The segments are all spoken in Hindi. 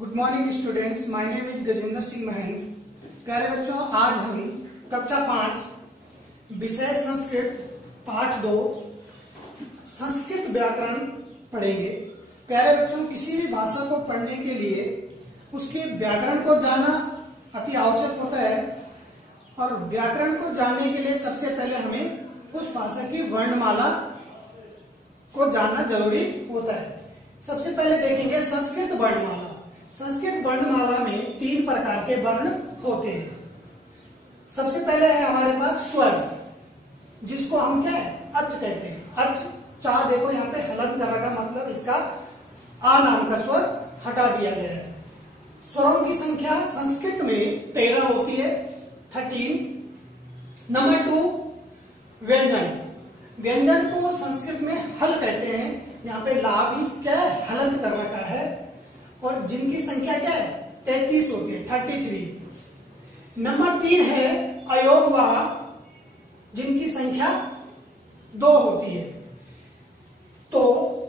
Good morning students, my name is Gajendra Singh महन। प्यारे बच्चों, आज हम कक्षा 5 विषय संस्कृत पाठ 2 संस्कृत व्याकरण पढ़ेंगे। प्यारे बच्चों, किसी भी भाषा को पढ़ने के लिए उसके व्याकरण को जानना अति आवश्यक होता है और व्याकरण को जानने के लिए सबसे पहले हमें उस भाषा की वर्णमाला को जानना जरूरी होता है। सबसे पहले देखेंगे संस्कृत वर्णमाला। संस्कृत वर्णमाला में 3 प्रकार के वर्ण होते हैं। सबसे पहले है हमारे पास स्वर, जिसको हम क्या है अच कहते हैं। अच चा देखो यहाँ पे हलन कर रखा, मतलब इसका आ नाम का स्वर हटा दिया गया है। स्वरों की संख्या संस्कृत में 13 होती है, 13। नंबर 2 व्यंजन। व्यंजन को संस्कृत में हल कहते हैं। यहाँ पे ला भी क्या है हलंत कर रखा है और जिनकी संख्या क्या है 33 होती है, 33। नंबर 3 है अयोगवाह, जिनकी संख्या 2 होती है। तो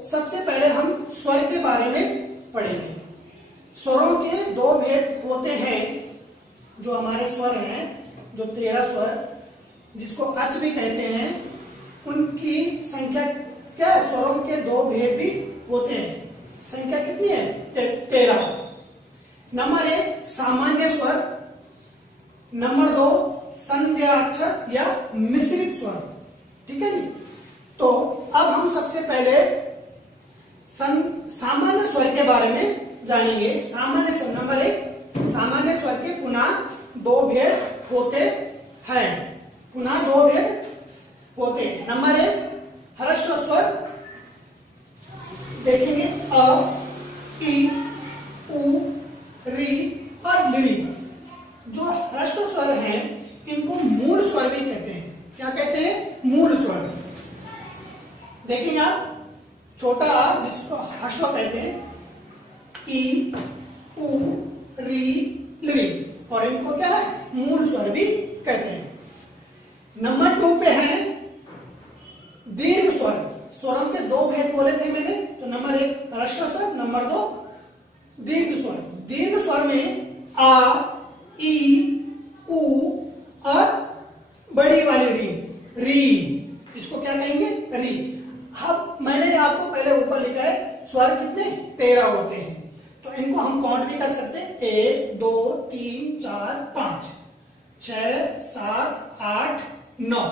सबसे पहले हम स्वर के बारे में पढ़ेंगे। स्वरों के 2 भेद होते हैं। जो हमारे स्वर हैं, जो 13 स्वर जिसको अच भी कहते हैं, उनकी संख्या क्या है, स्वरों के 2 भेद भी होते हैं। संख्या कितनी है 13। नंबर 1 सामान्य स्वर, नंबर 2 संध्याक्षर या मिश्रित स्वर। ठीक है जी। तो अब हम सबसे पहले सामान्य स्वर के बारे में जानेंगे। सामान्य स्वर नंबर 1, सामान्य स्वर के पुनः 2 भेद होते हैं। पुनः 2 भेद होते हैं। नंबर 1 ह्रस्व स्वर देखेंगे, अ, ई, उ, री और लिरी। जो ह्रस्व स्वर हैं इनको मूल स्वर भी कहते हैं। क्या कहते हैं? मूल स्वर। देखेंगे आप, छोटा आ जिसको ह्रस्व कहते हैं, ई, उ, री, लिरी, और इनको क्या है मूल स्वर भी कहते हैं। नंबर 2 पे है दीर्घ स्वर। स्वरों के 2 भेद बोले थे मैंने, तो नंबर 1 ह्रस्व स्वर, नंबर 2 दीर्घ स्वर। दीर्घ स्वर में आ, ई, उ और बड़ी वाली री, इसको क्या कहेंगे? री। अब मैंने आपको पहले ऊपर लिखा है स्वर कितने 13 होते हैं, तो इनको हम काउंट भी कर सकते हैं। 1 2 3 4 5 6 7 8 9।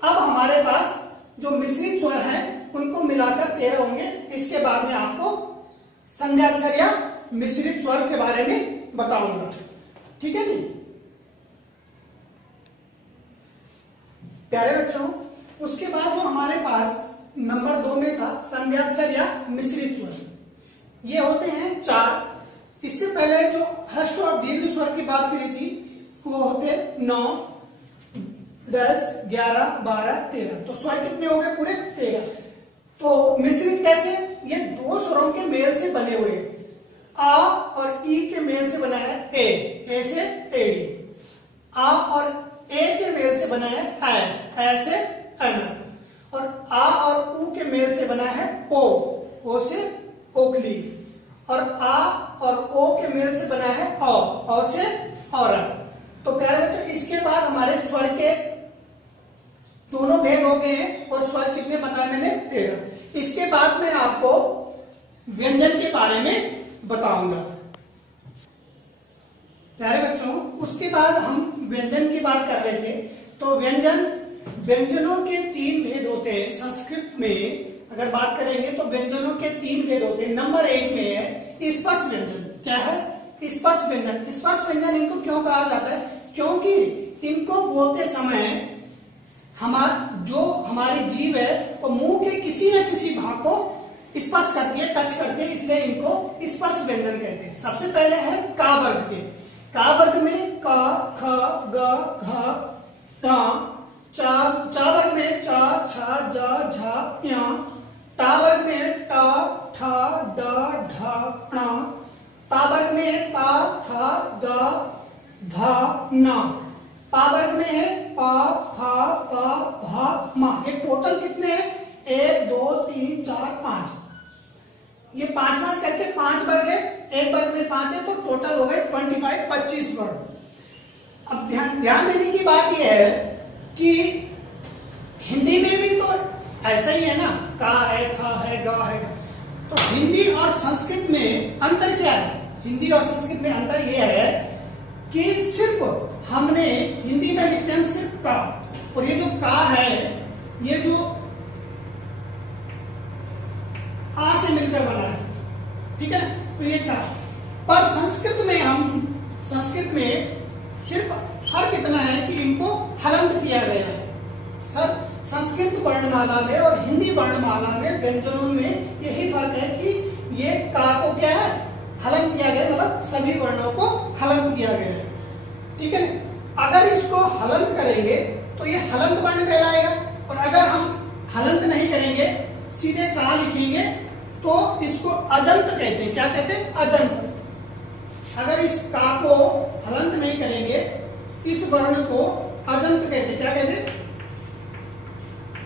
अब हमारे पास जो मिश्रित स्वर हैं उनको मिलाकर 13 होंगे। इसके बाद में आपको संध्याक्षर या मिश्रित स्वर के बारे में बताऊंगा। ठीक है जी। प्यारे बच्चों, उसके बाद जो हमारे पास नंबर 2 में था संध्याक्षर या मिश्रित स्वर, ये होते हैं 4। इससे पहले जो ह्रस्व और दीर्घ स्वर की बात करी थी वो होते 9 10 11 12 13। तो स्वर कितने हो गए? पूरे 13। तो मिश्रित कैसे? ये 2 स्वरों के मेल से बने हुए, आ और ई के मेल से बना है ए से एडी। आ और ए के मेल से बना है ऐ से ऐनक। और आ और उ के मेल से बना है ओ से ओखली। और आ और ओ के मेल से बना है औ से औरत। तो प्यारे बच्चों, इसके बाद हमारे स्वर के दोनों भेद हो गए हैं और स्वर कितने बताए मैंने 13। इसके बाद मैं आपको व्यंजन के बारे में बताऊंगा। प्यारे बच्चों, उसके बाद हम व्यंजन की बात कर रहे थे। तो व्यंजनों के 3 भेद होते हैं। संस्कृत में अगर बात करेंगे तो व्यंजनों के 3 भेद होते हैं। नंबर 1 में है स्पर्श व्यंजन। क्या है? स्पर्श व्यंजन। स्पर्श व्यंजन इनको क्यों कहा जाता है? क्योंकि इनको बोलते समय जो हमारी जीभ है वो मुंह के किसी न किसी भाग को स्पर्श करती है, टच करती है, इसलिए इनको स्पर्श व्यंजन कहते हैं। सबसे पहले है का वर्ग के। का वर्ग में क, ख, ग, घ, ट। चा वर्ग में चा, छा, जा, झा, या। टा वर्ग में टा, ठा, ड, ढ, ण। ता वर्ग में ता, था, द, ध, न। पा वर्ग में है पा, फा, प, भ, म। ये टोटल कितने हैं? 1 2 3 4 5। ये 5 करके 5 वर्ग है। एक वर्ग में 5 है तो टोटल हो गए 25, 25 वर्ण। अब ध्यान देने की बात यह है कि हिंदी में भी तो ऐसा ही है ना, का है, खा है, गा है। तो हिंदी और संस्कृत में अंतर क्या है? हिंदी और संस्कृत में अंतर यह है कि सिर्फ हमने हिंदी में लिखते हैं सिर्फ का, और ये जो का है ये जो आ से मिलकर बना है, ठीक है ना, तो ये का। पर संस्कृत में सिर्फ फर्क इतना है कि इनको हलंत किया गया है। सर संस्कृत वर्णमाला में और हिंदी वर्णमाला में व्यंजनों में यही फर्क है कि ये का को क्या है, हलंत किया गया, मतलब सभी वर्णों को हलंत किया गया है, ठीक है ना। अगर इसको हलंत करेंगे तो ये हलंत वर्ण कहलाएगा, और अगर हम हलंत नहीं करेंगे सीधे का लिखेंगे तो इसको अजंत कहते हैं। क्या कहते हैं? अजंत। अगर इस का को हलंत नहीं करेंगे इस वर्ण को अजंत कहते हैं। क्या कहते हैं?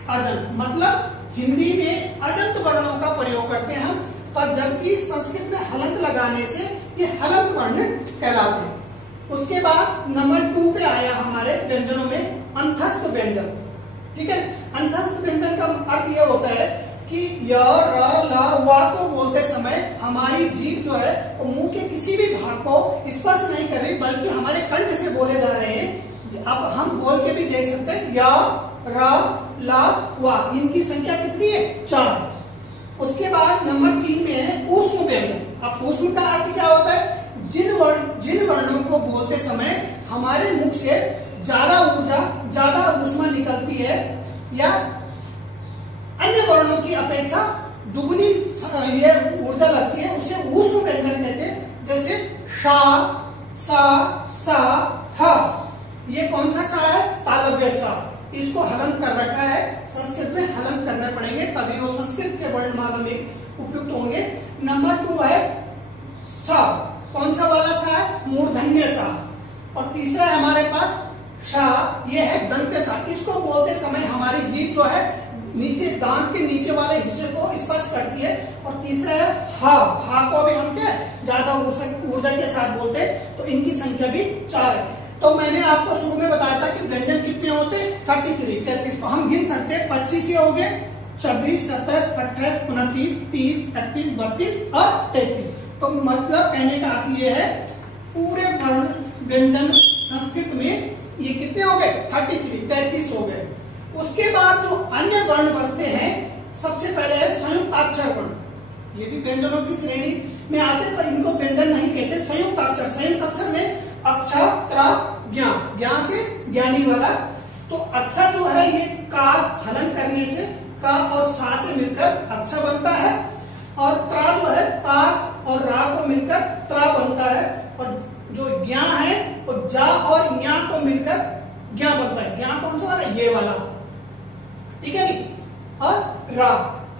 अजंत। मतलब हिंदी में अजंत वर्णों का प्रयोग करते हैं हम, पर जबकि संस्कृत में हलंत लगाने से ये हलंत वर्ण कहलाते हैं। उसके बाद नंबर 2 पे आया हमारे व्यंजनों में अंतस्थ व्यंजन, ठीक है। अंतस्थ व्यंजन का अर्थ यह होता है कि य, र, ल, व को बोलते समय हमारी जीभ जो है वो मुंह के किसी भी भाग को स्पर्श नहीं कर रही, बल्कि हमारे कंठ से बोले जा रहे हैं। अब हम बोल के भी देख सकते हैं, य, र, ल, व, इनकी संख्या कितनी है? 4। उसके बाद नंबर 3 में है ऊष्म व्यंजन। अब ऊष्म का अर्थ क्या होता है? जिन वर्णों को बोलते समय हमारे मुख से ज्यादा ऊर्जा, ज्यादा ऊष्मा निकलती है या अन्य वर्णों की अपेक्षा दुगनी ये ऊर्जा लगती है, उसे ऊष्म व्यंजन कहते हैं। जैसे शा, सा, सा, ह। ये कौन सा सा है? तालव्य सा। इसको हलंत कर रखा है, संस्कृत में हलंत करने पड़ेंगे तभी वो संस्कृत के वर्णमाला में उपयुक्त होंगे। नंबर 2 है सा। कौन सा वाला सा है? मूर्धन्य सा। और तीसरा है हमारे पास शा, ये है दंत्य सा। इसको बोलते समय हमारी जीभ जो है नीचे दांत के नीचे वाले हिस्से को स्पर्श करती है। और तीसरा है हा। हा को भी हम क्या ज्यादा ऊर्जा के साथ बोलते हैं, तो इनकी संख्या भी 4 है। तो मैंने आपको शुरू में बताया था कि व्यंजन कितने होते हैं? 33। तो हम गिन सकते हैं 25 ये हो गए, 26, 27, 28, 29, 30, 31, 32 और 33। तो मतलब कहने का अर्थ ये है पूरे वर्ण व्यंजन संस्कृत में ये कितने हो गए? 33 हो गए। उसके बाद जो अन्य वर्ण बचते हैं, सबसे पहले है संयुक्ताक्षर वर्ण। ये भी व्यंजनों की श्रेणी में आते हैं, पर इनको व्यंजन नहीं कहते। संयुक्ताक्षर, संयुक्ताक्षर में अक्ष, त्र, ज्ञा, ज्ञा से ज्ञानी वाला। तो अच्छा जो है ये का हलन करने से का और सा से मिलकर अच्छा बनता है, और त्र जो है ता और रा को मिलकर त्रा बनता है, और जो ज्ञा है वो जा और ज्ञा को मिलकर ज्ञा बनता है। ज्ञा कौन सा वाला? ये वाला, ठीक है नी। और रा,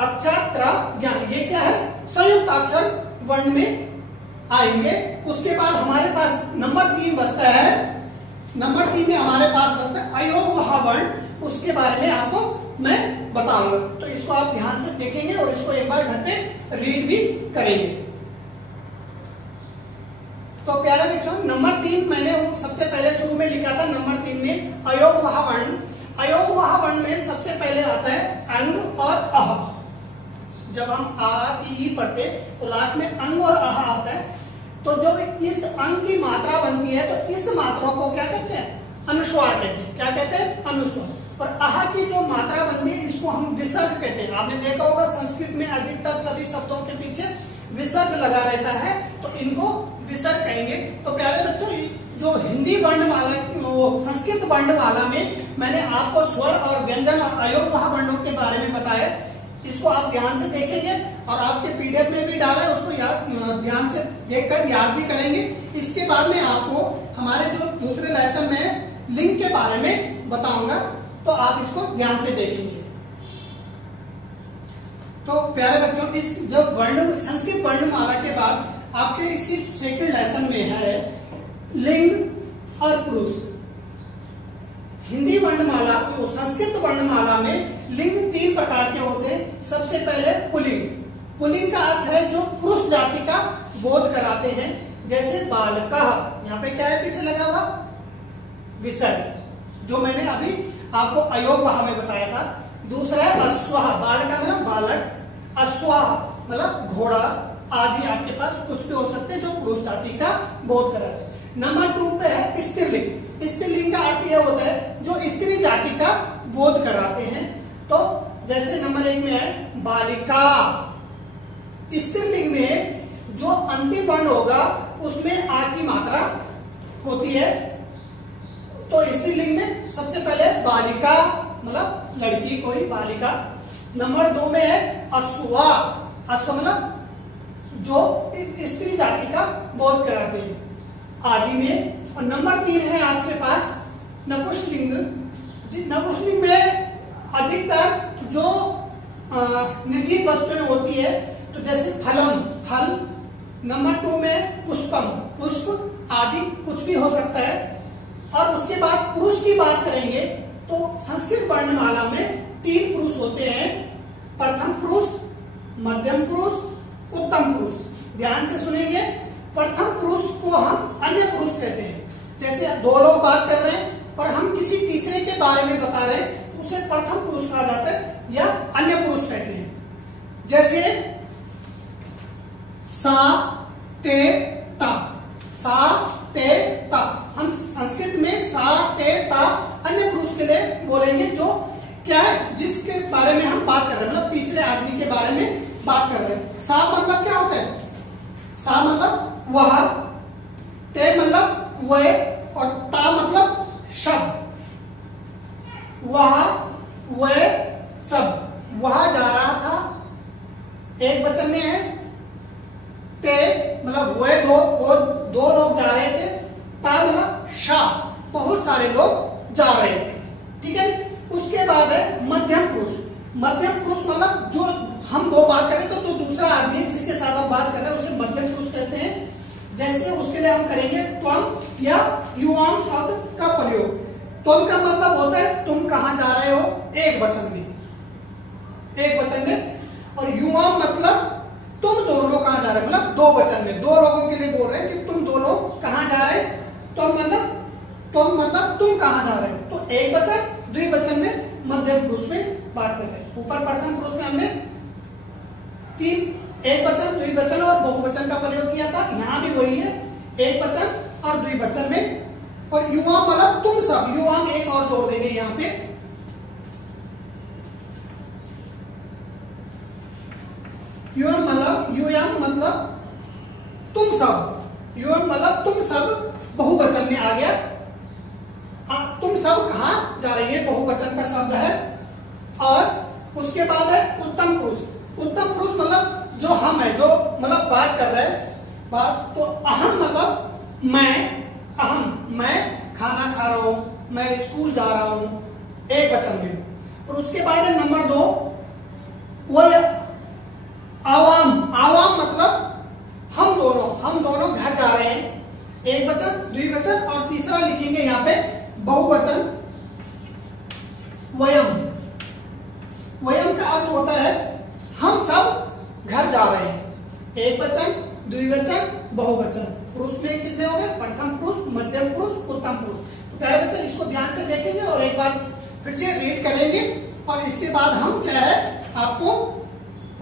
अक्षा, त्रा, ज्ञा, ये क्या है? संयुक्ताक्षर वर्ण में आएंगे। उसके बाद हमारे पास नंबर 3 बचता है। नंबर 3 में हमारे पास बचता है अयोगवाह वर्ण। उसके बारे में आपको मैं बताऊंगा, तो इसको आप ध्यान से देखेंगे और इसको एक बार घर पे रीड भी करेंगे। तो प्यारे बच्चों, नंबर 3 मैंने सबसे पहले शुरू में लिखा था। नंबर 3 में अयोगवाह वर्ण। अयोगवाह वर्ण में सबसे पहले आता है अंग और अह। जब हम आ ई पढ़ते तो लास्ट में अंग और अह आता है। तो जो इस अंग की मात्रा बनती है तो इस मात्रा को क्या कहते हैं? अनुस्वार कहते हैं। क्या कहते हैं? अनुस्वार। और अह की जो मात्रा बनती है इसको हम विसर्ग कहते हैं। आपने देखा होगा संस्कृत में अधिकतर सभी शब्दों के पीछे विसर्ग लगा रहता है, तो इनको विसर्ग कहेंगे। तो प्यारे बच्चों, जो हिंदी वर्णमाला, संस्कृत वर्णमाला में मैंने आपको स्वर और व्यंजन और अयोगवाह वर्णों के बारे में बताया, इसको आप ध्यान से देखेंगे और आपके पीडीएफ में भी डाला है, उसको याद ध्यान से देखकर याद भी करेंगे। इसके बाद में आपको हमारे जो दूसरे लेसन में लिंग के बारे में बताऊंगा, तो आप इसको ध्यान से देखेंगे। तो प्यारे बच्चों, इस जब वर्ण संस्कृत वर्णमाला के बाद आपके इसी सेकंड लेसन में है लिंग और पुरुष। हिंदी वर्णमाला को संस्कृत वर्णमाला में लिंग 3 प्रकार के होते हैं। सबसे पहले पुल्लिंग। पुल्लिंग का अर्थ है जो पुरुष जाति का बोध कराते हैं। जैसे बालकः, यहाँ पे क्या है पीछे लगा हुआ विसर्ग, जो मैंने अभी आपको अयोग वहा में बताया था। दूसरा है अश्वः, बालका मतलब बालक, अश्वः मतलब घोड़ा आदि आपके पास कुछ भी हो सकते हैं जो पुरुष जाति का बोध कराते हैं। नंबर 2 पे है स्त्रीलिंग। स्त्रीलिंग का अर्थ यह होता है जो स्त्री जाति का बोध कराते हैं। तो जैसे नंबर 1 में है बालिका, स्त्रीलिंग में जो अंतिम वर्ण होगा उसमें आ की मात्रा होती है। तो स्त्रीलिंग में सबसे पहले बालिका मतलब लड़की कोई बालिका। नंबर 2 में है अश्वा, अश्व मतलब जो स्त्री जाति का बोध कराते हैं आदि में। और नंबर 3 है आपके पास नपुंसकलिंग। नपुंसकलिंग में अधिकतर जो निर्जीव वस्तुएं होती है, तो जैसे फलम फल। नंबर 2 में पुष्पम पुष्प आदि कुछ भी हो सकता है। और उसके बाद पुरुष की बात करेंगे तो संस्कृत वर्णमाला में 3 पुरुष होते हैं, प्रथम पुरुष, मध्यम पुरुष, उत्तम पुरुष। ध्यान से सुनेंगे, प्रथम पुरुष को हम अन्य पुरुष कहते हैं। जैसे 2 लोग बात कर रहे हैं और हम किसी तीसरे के बारे में बता रहे हैं, उसे प्रथम पुरुष कहा जाता है या अन्य पुरुष कहते हैं। जैसे सा ते ता, सा ते ता, हम संस्कृत में सा ते ता अन्य पुरुष के लिए बोलेंगे जो क्या है जिसके बारे में हम बात कर रहे हैं, मतलब तीसरे आदमी के बारे में बात कर रहे हैं। सा मतलब क्या होता है, सा मतलब वह, ते मतलब वह और ता मतलब शब्द। वह वह सब, वह जा रहा था एक वचन में है, ते मतलब वह दो लोग जा रहे थे, ता मतलब शा बहुत सारे लोग जा रहे थे। ठीक है। उसके बाद है मध्यम पुरुष। मध्यम पुरुष मतलब जो हम 2 बात करें तो जो दूसरा आदमी जिसके साथ हम बात कर रहे हैं उसे मध्यम पुरुष कहते हैं। जैसे उसके लिए हम करेंगे त्वम या युवाम शब्द का प्रयोग। त्वम का मतलब होता है तुम कहां जा रहे हो, एक वचन में, एक वचन में। और युवाम मतलब तुम दोनों कहां जा रहे हो, मतलब 2 वचन में, 2 लोगों के लिए बोल रहे हैं कि तुम दोनों कहां जा रहे हैं। त्वम मतलब तुम कहां जा रहे हो, तो एक वचन, द्विवचन में, मध्यम पुरुष में बात कर रहे हैं। ऊपर प्रथम पुरुष में हमने 3 एक वचन, द्विवचन और बहुवचन का प्रयोग किया था। यहां भी वही है, एक वचन और द्विवचन में। और युवा मतलब तुम सब, युवा में एक और जोड़ देंगे यहां पे, युवा मतलब तुम सब, युवा मतलब तुम सब बहुवचन में आ गया। तुम सब कहां जा रही है, बहुवचन का शब्द है। और उसके बाद है उत्तम पुरुष। उत्तम पुरुष मतलब जो हम है, जो मतलब बात कर रहे हैं बात, तो अहम मतलब मैं, अहम मैं खाना खा रहा हूं, मैं स्कूल जा रहा हूं, एक वचन में। और उसके बाद है नंबर 2 वह आवाम। आवाम मतलब हम दोनों घर जा रहे हैं, एक वचन, द्विवचन और तीसरा लिखेंगे यहाँ पे बहुवचन वयम। वयम का अर्थ होता है हम सब घर जा रहे हैं, एक वचन, द्विवचन, बहुवचन। पुरुष में कितने हो गए, प्रथम पुरुष, मध्यम पुरुष, उत्तम पुरुष। तो प्यारे बच्चे इसको ध्यान से देखेंगे और एक बार फिर से रीड करेंगे और इसके बाद हम क्या है आपको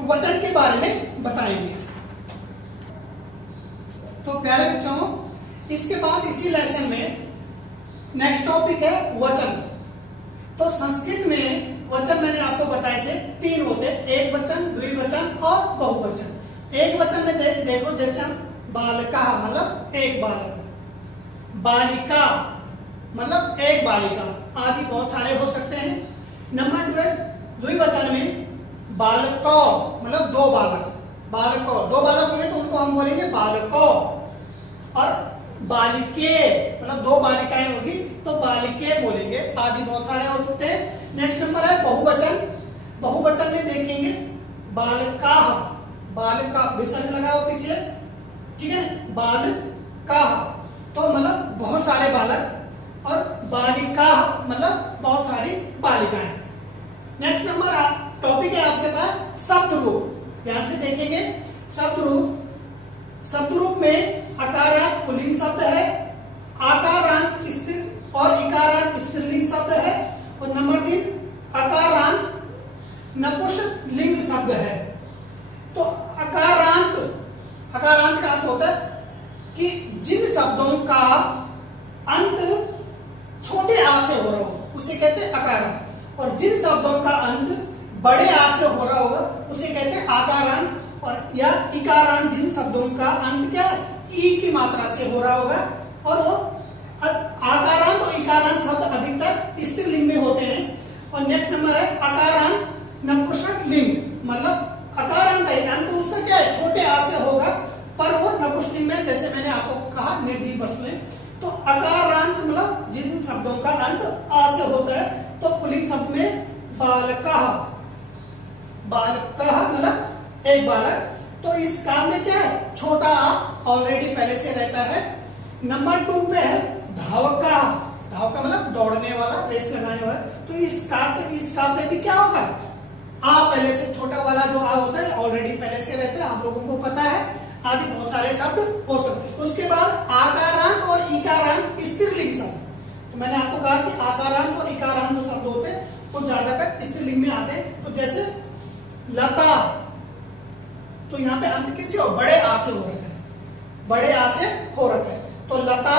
वचन के बारे में बताएंगे। तो प्यारे बच्चों इसके बाद इसी लेसन में नेक्स्ट टॉपिक है वचन। तो संस्कृत में वचन मैंने आपको बताए थे 3 होते हैं, एक वचन, द्विवचन और बहुवचन। एक वचन में देखो जैसे हम बालका मतलब एक बालक, बालिका मतलब एक बालिका आदि बहुत सारे हो सकते हैं। नंबर 2 द्विवचन में बालको मतलब 2 बालक, बालको 2 बालक होंगे तो उनको हम बोलेंगे बालको। और बालिके मतलब 2 बालिकाएं होगी तो बालिके बोलेंगे, आदि बहुत सारे हो सकते हैं। नेक्स्ट नंबर है बहुवचन। बहुवचन में देखेंगे बालका, बालका विसर्ग लगाओ पीछे, ठीक है, बालका तो मतलब बहुत सारे बालक, और बालिका मतलब बहुत सारी बालिकाएं। नेक्स्ट नंबर टॉपिक है आपके पास शब्द रूप। ध्यान से देखेंगे शब्द रूप। शब्द में अकारांत पुल्लिंग शब्द है, आकारांत स्त्रीलिंग और इकारांत स्त्रीलिंग शब्द है, और नंबर 3 अकारांत नपुंसकलिंग शब्द है। तो अकारांत का अर्थ होता है कि जिन शब्दों का अंत छोटे आ से हो रहा हो उसे कहते हैं अकारांत, और जिन शब्दों का अंत बड़े आ से हो रहा होगा उसे कहते हैं आकारांत, और या इकारांत जिन शब्दों का अंत क्या ई की मात्रा से हो रहा होगा, और वो आकारांत और इकारांत शब्द अधिकतर स्त्रीलिंग में होते हैं। और नेक्स्ट नंबर है अकारांत नपुंसकलिंग, मतलब अकारांत है अंत उसका क्या है छोटे आ से होगा पर वो नपुंसकलिंग में, जैसे मैंने आपको कहा निर्जीव वस्तुएं। तो अकारांत मतलब जिन शब्दों का अंत आ से होता है, तो पुल्लिंग शब्द में बालकः, बालकः मतलब एक बालक। तो इस काम में क्या है छोटा आ ऑलरेडी पहले से रहता है। नंबर 2 पे है धावकः, धावका मतलब दौड़ने वाला, रेस लगाने वाला। तो इस काम में भी क्या होगा आ पहले से, छोटा वाला जो आ होता है ऑलरेडी पहले से रहता है, आप लोगों को पता है। आदि बहुत सारे शब्द हो सकते हैं। उसके बाद आकारांत और इकारांत स्त्रीलिंग शब्द। तो मैंने आपको कहा कि आकारांत और इकारांत जो शब्द होते हैं वो ज्यादातर स्त्रीलिंग में आते हैं। तो जैसे लता, तो यहाँ पे अंत किससे हो बड़े आ से हो रखा है, बड़े आ से हो रखा है। तो लता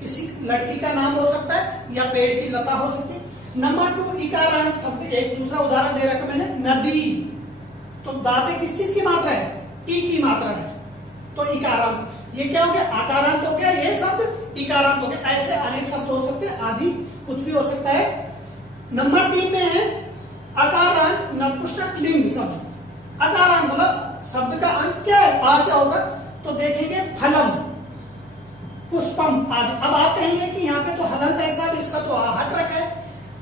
किसी लड़की का नाम हो सकता है या पेड़ की लता हो सकती है। नंबर 2 इकारांत शब्द, एक दूसरा उदाहरण दे रखा मैंने नदी। तो दा पे किस चीज की मात्रा है ई की मात्रा है, तो इकारांत। ये क्या हो गया आकारांत हो गया, ये शब्द इकारांत हो गया। ऐसे अनेक शब्द हो सकते हैं, आदि कुछ भी हो सकता है। नंबर 3 में है अकारांत नपुंसकलिंग शब्द। अकारांत मतलब शब्द का अंत क्या है आ से होगा, तो देखेंगे फलम, पुष्पम आदि। अब आप कहेंगे कि यहाँ पे तो हलंत ऐसा, इसका तो हट रखा है।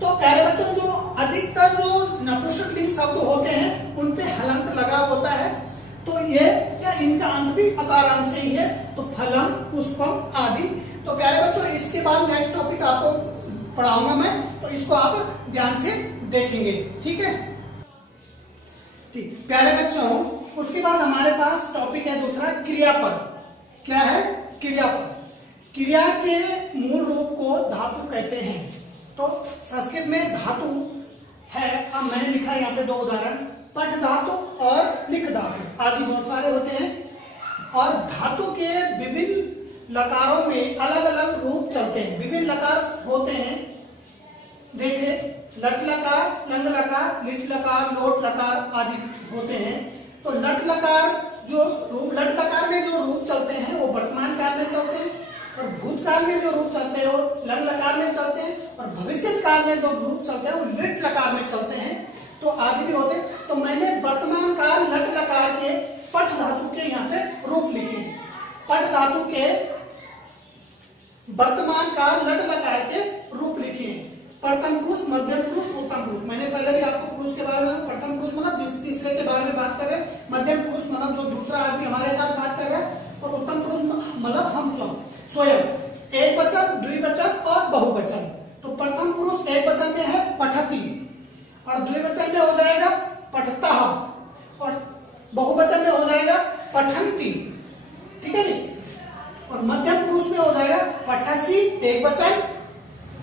तो प्यारे बच्चों जो अधिकतर जो नपुंसकलिंग शब्द होते हैं उन पे हलंत लगा होता है, तो ये क्या इनका अंत भी अकारांत से ही है। तो फलम, पुष्पम आदि। तो प्यारे बच्चों इसके बाद नेक्स्ट टॉपिक आपको पढ़ाऊंगा मैं, तो इसको आप ध्यान से देखेंगे, ठीक है। ठीक प्यारे बच्चों, उसके बाद हमारे पास टॉपिक है दूसरा क्रियापद। क्या है क्रियापद? क्रिया के मूल रूप को धातु कहते हैं। तो संस्कृत में धातु है, अब मैंने लिखा है यहाँ पे 2 उदाहरण, पठ धातु और लिख धातु आदि बहुत सारे होते हैं। और धातु के विभिन्न लकारों में अलग अलग रूप चलते हैं, विभिन्न लकार होते हैं। देखिए लट लकार, लंग लकार, लिट लकार, लोट लकार आदि होते हैं। तो लट लकार लट लकार में जो रूप चलते हैं वो वर्तमान काल में चलते हैं, और भूतकाल में जो रूप चलते हैं वो लंग लकार में चलते हैं, और भविष्य काल में जो रूप चलते हैं वो लिट लकार में चलते हैं। तो आदि भी होते हैं। तो मैंने वर्तमान काल लट लकार के पठ धातु के यहाँ पे रूप लिखे। पठ धातु के वर्तमान काल लट लकार के रूप लिखे, प्रथम पुरुष, मध्यम पुरुष, उत्तम पुरुष। मैंने पहले भी आपको पुरुष के बारे में, प्रथम पुरुष मतलब जिस तीसरे के बारे में बात कर रहे हैं, मध्यम पुरुष मतलब जो दूसरा आदमी हमारे साथ बात कर रहा है, और उत्तम पुरुष मतलब हम स्वयं। एक वचन, द्विवचन और बहुवचन। तो प्रथम पुरुष एक वचन में है पठति, और द्विवचन में हो जाएगा पठतः, और बहुवचन में हो जाएगा पठन्ति, ठीक है नी। और मध्यम पुरुष में हो जाएगा पठसि एक वचन,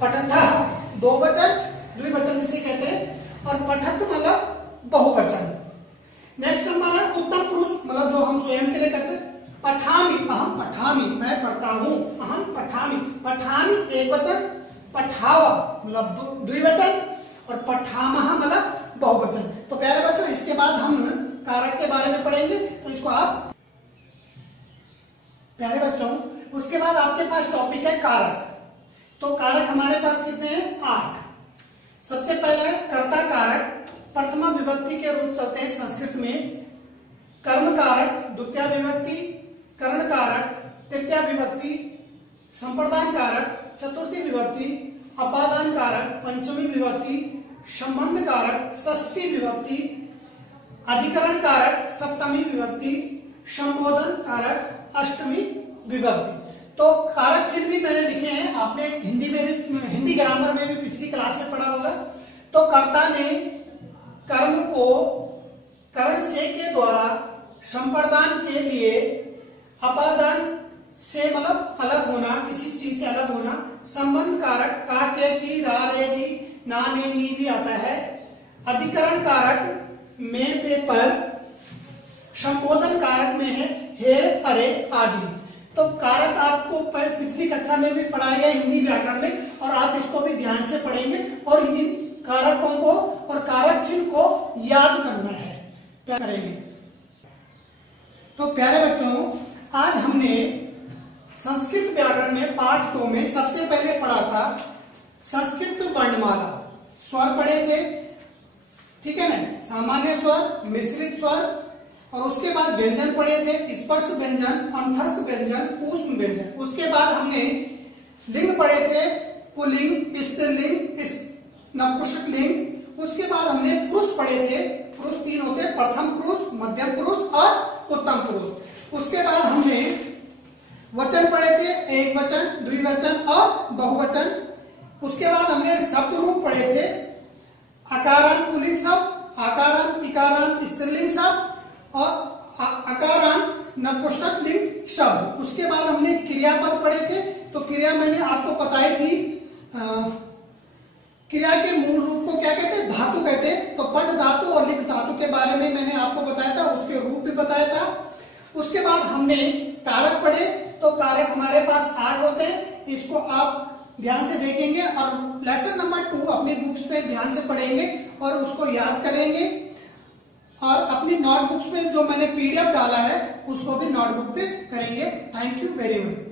पठतः दो वचन, द्विवचन जिसे कहते हैं, और पठत मतलब बहुवचन। नेक्स्ट नंबर है उत्तम पुरुष, मतलब जो हम स्वयं के लिए करते हैं, पठामि, अहम पठामि, मैं पढ़ता हूं, अहम पठामि। पठामि एक वचन, पठावा मतलब द्विवचन, और पठामह मतलब बहुवचन। तो प्यारे बच्चों इसके बाद हम कारक के बारे में पढ़ेंगे, तो इसको आप प्यारे बच्चों, उसके बाद आपके पास टॉपिक है कारक। तो कारक हमारे पास कितने हैं 8। सबसे पहले है कर्ता कारक, प्रथमा विभक्ति के रूप चलते हैं संस्कृत में। कर्म कारक, द्वितीय विभक्ति, कर्ण कारक, तृतीय विभक्ति, संप्रदान कारक, चतुर्थी विभक्ति, अपादान कारक, पंचमी विभक्ति, संबंध कारक, षष्ठी विभक्ति, अधिकरण कारक, सप्तमी विभक्ति, संबोधन कारक, अष्टमी विभक्ति। तो कारक चिन्ह भी मैंने लिखे हैं, आपने हिंदी में भी, हिंदी ग्रामर में भी पिछली क्लास में पढ़ा होगा। तो कर्ता ने कर्म को कर्ण से के द्वारा संप्रदान के लिए अपादान से मतलब अलग होना, किसी चीज से अलग होना। संबंध कारक का, के, की, रा, रे, री, ना, ने, नी भी आता है। अधिकरण कारक में, पे, पर। संबोधन कारक में है हे, अरे आदि। तो कारक आपको पिछली कक्षा में भी पढ़ाया गया हिंदी व्याकरण में, और आप इसको भी ध्यान से पढ़ेंगे और इन कारकों को और कारक चिन्ह को याद करना है, क्या करेंगे। तो प्यारे बच्चों, आज हमने संस्कृत व्याकरण में पाठ 2 में सबसे पहले पढ़ा था संस्कृत वर्णमाला। स्वर पढ़े थे, ठीक है ना, सामान्य स्वर, मिश्रित स्वर, और उसके बाद व्यंजन पढ़े थे, स्पर्श व्यंजन, अंतस्थ व्यंजन, ऊष्म व्यंजन। उसके बाद हमने लिंग पढ़े थे, पुल्लिंग, स्त्रीलिंग, नपुंसक लिंग। उसके बाद हमने पुरुष पढ़े थे। पुरुष 3 होते हैं, प्रथम पुरुष, मध्यम पुरुष और उत्तम पुरुष। उसके बाद हमने वचन पढ़े थे, एक वचन, द्विवचन और बहुवचन। उसके बाद हमने शब्द रूप पढ़े थे, अकारांत पुल्लिंग शब्द, आकारांत इकारांत स्त्रीलिंग शब्द और अकारांत नपुंसक लिंग शब्द। उसके बाद हमने क्रियापद पढ़े थे। तो क्रिया मैंने आपको बताई थी, क्रिया के मूल रूप को क्या कहते हैं, धातु कहते हैं। तो पठ धातु और लिख धातु के बारे में मैंने आपको बताया था, उसके रूप भी बताया था। उसके बाद हमने कारक पढ़े। तो कारक हमारे पास 8 होते हैं, इसको आप ध्यान से देखेंगे और लेसन नंबर 2 अपनी बुक्स पे ध्यान से पढ़ेंगे और उसको याद करेंगे, और अपनी नोटबुक्स में जो मैंने PDF डाला है उसको भी नोटबुक पे करेंगे। Thank you very much.